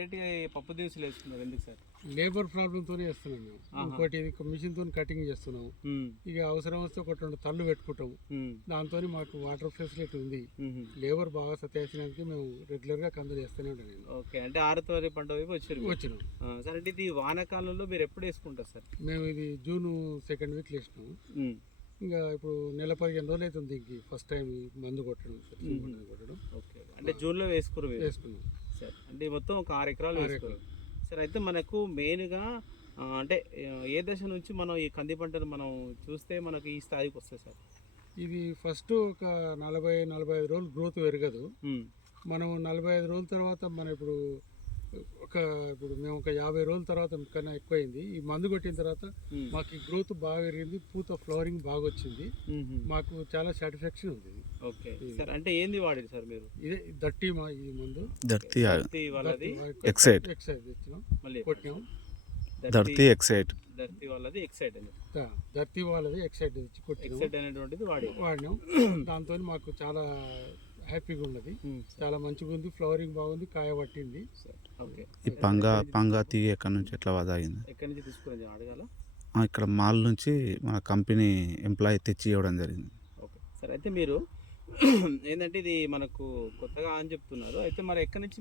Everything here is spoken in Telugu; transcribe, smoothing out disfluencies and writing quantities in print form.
వెరైటీ పప్పు దినుసులు వేసుకున్నారు ఎందుకు సార్? లేబర్ ప్రాబ్లంతోనే వేస్తున్నాం మేము. ఇంకోటి ఇది మిషన్తో కటింగ్ చేస్తున్నాం. ఇక అవసరం వస్తే ఒకటి రెండు తల్లు పెట్టుకుంటాం. దాంతో మాకు వాటర్ ఫెసిలిటీ ఉంది. లేబర్ బాగా సత్యాసినానికి మేము రెగ్యులర్గా కందులు వేస్తూనే ఉంటాం. ఓకే, అంటే ఆరుతవరి పంట వైపు వచ్చినాం సార్. అంటే ఇది వానాకాలంలో మీరు ఎప్పుడు వేసుకుంటారు సార్? మేము ఇది జూన్ 2nd వీక్లో వేసినాము. ఇంకా ఇప్పుడు నెల 15 రోజులు అవుతుంది ఇంక ఫస్ట్ టైం మందు కొట్టడం. ఓకే, అంటే జూన్లో వేసుకున్నాం సార్. అంటే మొత్తం ఒక 6 ఎకరాలు వేసుకున్నాం సార్. అయితే మనకు మెయిన్గా అంటే ఏ దశ నుంచి మనం ఈ కంది పంటను మనం చూస్తే మనకు ఈ స్థాయికి వస్తుంది సార్? ఇది ఫస్ట్ ఒక 40-45 రోజులు గ్రోత్ పెరగదు. మనం 45 రోజుల తర్వాత ఇప్పుడు మేము ఒక 50 రోజుల తర్వాత కన్నా ఎక్కువైంది. ఈ మందు కొట్టిన తర్వాత మాకు ఈ గ్రోత్ బాగా పెరిగింది, పూత ఫ్లవరింగ్ బాగా వచ్చింది. మాకు చాలా సాటిస్ఫాక్షన్ ఉంది. ఓకే సార్, అంటే ఏంది వాడింది సార్ మీరు? ఇదే దట్టి ఈ మందు వాళ్ళది ఎక్సైడ్ తెచ్చినాం, కొట్టినాం. ధర్తీ వాళ్ళది ఎక్సైడ్ తెచ్చి కొట్టినాం. అనేటువంటిది వాడినాం. దాంతో మాకు చాలా హ్యాపీగా ఉన్నది, చాలా మంచిగా ఉంది. ఫ్లవరింగ్ బాగుంది, కాయ పట్టింది. ఈ పంగా తీగ ఎక్కడి నుంచి ఎట్లా వదాగింది? ఎక్కడి నుంచి తీసుకుని అడగాల? ఇక్కడ మాల్ నుంచి మన కంపెనీ ఎంప్లాయీ తెచ్చి ఇవ్వడం జరిగింది. ఓకే సార్, అయితే మీరు ఏంటంటే ఇది మనకు కొత్తగా అని చెప్తున్నారు. అయితే మరి ఎక్కడి నుంచి